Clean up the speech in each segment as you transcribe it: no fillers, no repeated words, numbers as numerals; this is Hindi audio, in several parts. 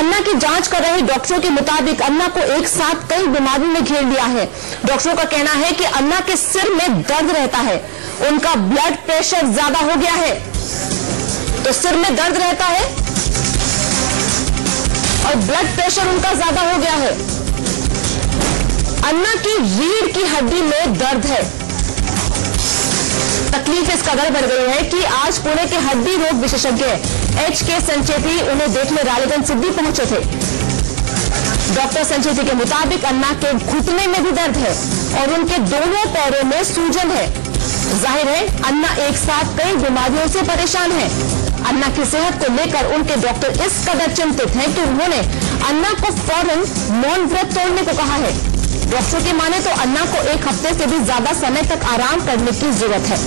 अन्ना की जांच कर रहे डॉक्टरों के मुताबिक अन्ना को एक साथ कई बीमारियों ने घेर लिया है। डॉक्टरों का कहना है कि अन्ना के सिर में दर्द रहता है, उनका ब्लड प्रेशर ज्यादा हो गया है। तो सिर में दर्द रहता है और ब्लड प्रेशर उनका ज्यादा हो गया है। अन्ना की रीढ़ की हड्डी में दर्द है। तकलीफ इस कदर बढ़ गई है कि आज पुणे के हड्डी रोग विशेषज्ञ HK संचेती उन्हें देखने रालीगंज सिद्धि पहुंचे थे। डॉक्टर संचेती के मुताबिक अन्ना के घुटने में भी दर्द है और उनके दोनों पैरों में सूजन है। जाहिर है अन्ना एक साथ कई बीमारियों से परेशान है। अन्ना की सेहत को लेकर उनके डॉक्टर इस कदर चिंतित हैं कि उन्होंने अन्ना को फौरन मौन व्रत तोड़ने को कहा है। डॉक्टर की माने तो अन्ना को एक हफ्ते से भी ज्यादा समय तक आराम करने की जरूरत है।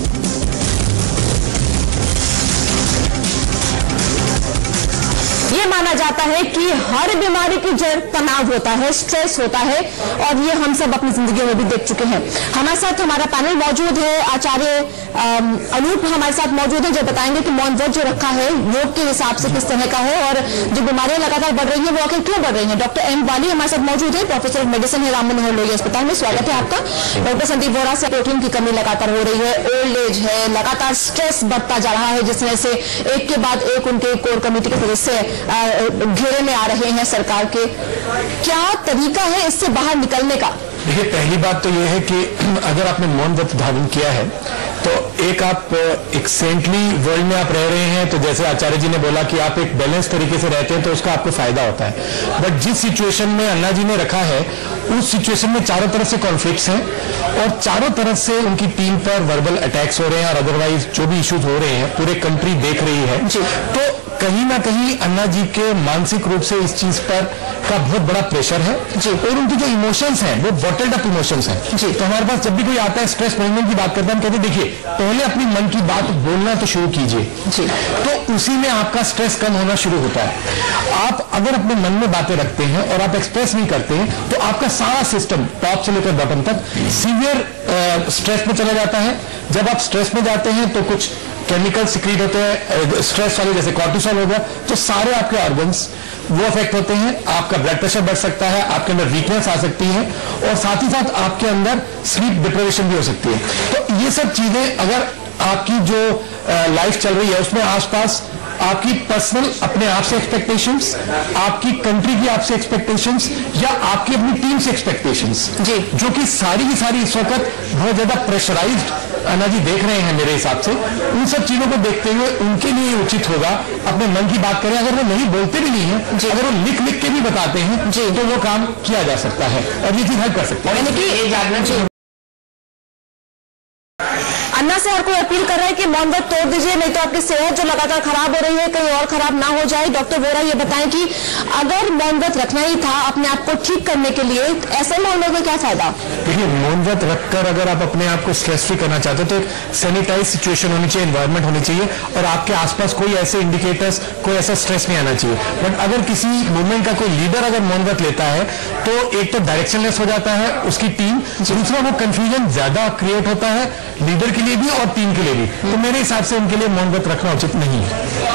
ये माना जाता है कि हर बीमारी की जड़ तनाव होता है, स्ट्रेस होता है और ये हम सब अपनी जिंदगी में भी देख चुके हैं। हमारे साथ हमारा पैनल मौजूद है, आचार्य अनूप हमारे साथ मौजूद है जो बताएंगे कि मौन व्रत जो रखा है योग के हिसाब से किस तरह का है और जो बीमारियां लगातार बढ़ रही है वो आखिर क्यों बढ़ रही है। डॉक्टर M वाली हमारे साथ मौजूद है, प्रोफेसर ऑफ मेडिसिन है राम मनोहर लोहिया अस्पताल में। स्वागत है आपका। डॉक्टर संदीप वोरा से प्रोटीन की कमी लगातार हो रही है, ओल्ड एज है, लगातार स्ट्रेस बढ़ता जा रहा है, जिस तरह से एक के बाद एक उनके कोर कमेटी के सदस्य घेरे में आ रहे हैं सरकार के। क्या तरीका है इससे बाहर निकलने का? देखिए, पहली बात तो यह है कि अगर आपने मौन व्रत धारण किया है तो एक आप एक सेंटली वर्ल्ड में आप रह रहे हैं, तो जैसे आचार्य जी ने बोला कि आप एक बैलेंस तरीके से रहते हैं तो उसका आपको फायदा होता है। बट जिस सिचुएशन में अन्ना जी ने रखा है उस सिचुएशन में चारों तरफ से कॉन्फ्लिक्ट्स हैं और चारों तरफ से उनकी टीम पर वर्बल अटैक्स हो रहे हैं और अदरवाइज जो भी इश्यूज हो रहे हैं पूरे कंट्री देख रही है। तो कहीं ना कहीं अन्ना जी के मानसिक रूप से इस चीज पर का बहुत बड़ा प्रेशर है और उनकी जो इमोशंस हैं वो बॉटल्ड अप इमोशंस हैं। तो हमारे पास जब भी कोई आता है स्ट्रेस मैनेजमेंट की बात करता है, हम कहते हैं देखिए पहले अपनी मन की बात बोलना तो शुरू कीजिए, तो उसी में आपका स्ट्रेस कम होना शुरू होता है। आप अगर अपने मन में बातें रखते हैं और आप एक्सप्रेस नहीं करते हैं तो आपका सारा सिस्टम टॉप से लेकर बॉटम तक सीवियर स्ट्रेस में चला जाता है। जब आप स्ट्रेस में जाते हैं तो कुछ केमिकल सिक्रीट होते हैं स्ट्रेस वाले, जैसे कॉर्टिसोल हो गया, तो सारे आपके ऑर्गन्स वो अफेक्ट होते हैं। आपका ब्लड प्रेशर बढ़ सकता है, आपके अंदर वीकनेस आ सकती है और साथ ही साथ आपके अंदर स्लीप डिप्राइवेशन भी हो सकती है। तो ये सब चीजें अगर आपकी जो लाइफ चल रही है उसमें आसपास आपकी पर्सनल अपने आप से एक्सपेक्टेशंस, आपकी कंट्री की आपसे एक्सपेक्टेशंस या आपकी अपनी टीम से एक्सपेक्टेशंस जो कि सारी की सारी इस वक्त बहुत ज्यादा प्रेशराइज्ड अन्ना जी देख रहे हैं, मेरे हिसाब से उन सब चीजों को देखते हुए उनके लिए उचित होगा अपने मन की बात करें। अगर वो नहीं बोलते भी नहीं है, अगर वो लिख लिख के भी बताते हैं तो वो काम किया जा सकता है और ये चीज हेल्प कर सकता है। अन्ना से हर कोई अपील कर रहा है कि मौन व्रत तोड़ दीजिए, नहीं तो आपकी सेहत जो लगातार खराब हो रही है कहीं और खराब ना हो जाए। डॉक्टर वोरा ये बताएं कि अगर मौन व्रत रखना ही था अपने आप को ठीक करने के लिए, ऐसे मामलों में क्या फायदा? देखिए, मौन व्रत रखकर अगर आप अपने आप को स्ट्रेस फ्री करना चाहते हो तो एक सैनिटाइज सिचुएशन होनी चाहिए, एनवायरमेंट होनी चाहिए और आपके आसपास कोई ऐसे इंडिकेटर्स, कोई ऐसा स्ट्रेस नहीं आना चाहिए। बट अगर किसी मूवमेंट का कोई लीडर अगर मौन व्रत लेता है तो एक तो डायरेक्शनलेस हो जाता है उसकी टीम, दूसरा वो कंफ्यूजन ज्यादा क्रिएट होता है लीडर के लिए भी और टीम के लिए भी। तो मेरे हिसाब से उनके लिए मौन व्रत रखना उचित नहीं है।